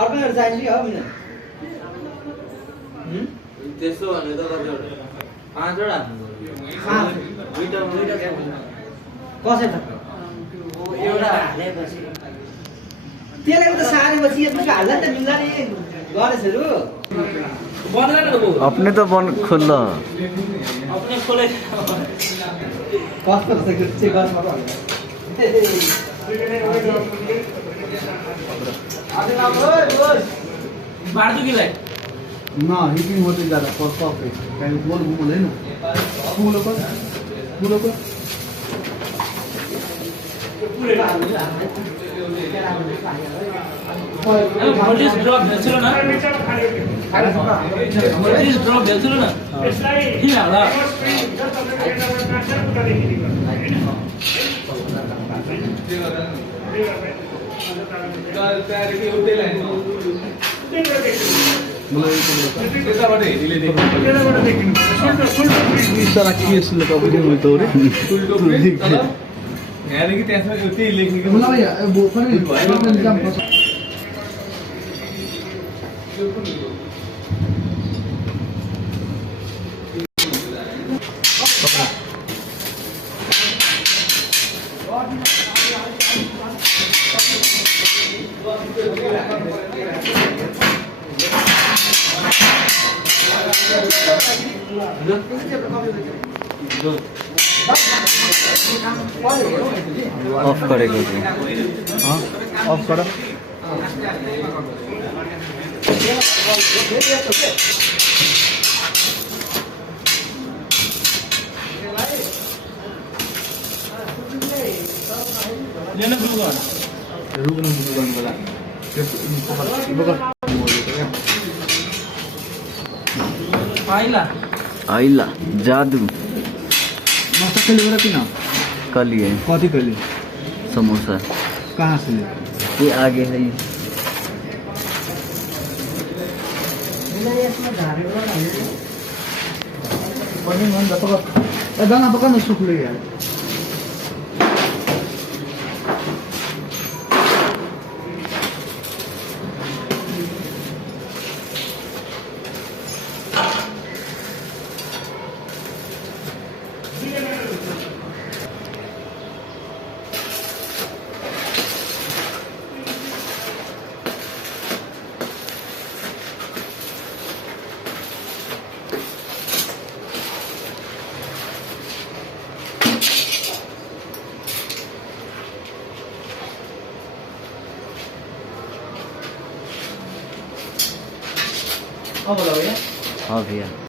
अर्को चाहिन्छ हो मिन त्यसो भने त कतिवटा 5 वटा कसै त एउटा हालेपछि त्यसलाई त सारेपछि यस्तो हाल्दा त मिल्ला नि गरेछहरू अपने तो बन खुल्ला अपने खोले कस्तो छ चाहिँ गर्छ बार्दु किलाई ना हिटिंग होते ज़्यादा परफेक्ट कहीं बोल घूम ले ना फूलों पर भोल्टेज ड्रप भेल्छ न भोल्टेज ड्रप भेल्छ न किन होला सारा केस लगा हुआ है तो रे यार कि त्यसमा त्यही लेख्ने मलाई वो पनि एग्जाम ऑफ करेको छु अफ गर लेन गुरु गर्न रुग्न गुरु गर्नु होला आइला जादू मस्त खेलेर किन कलिए कति कहिले समोसा कहाँ से ये आगे है पनि मन त पक दाना पकाउन सुक्ले यार अब ल भैया हाँ भैया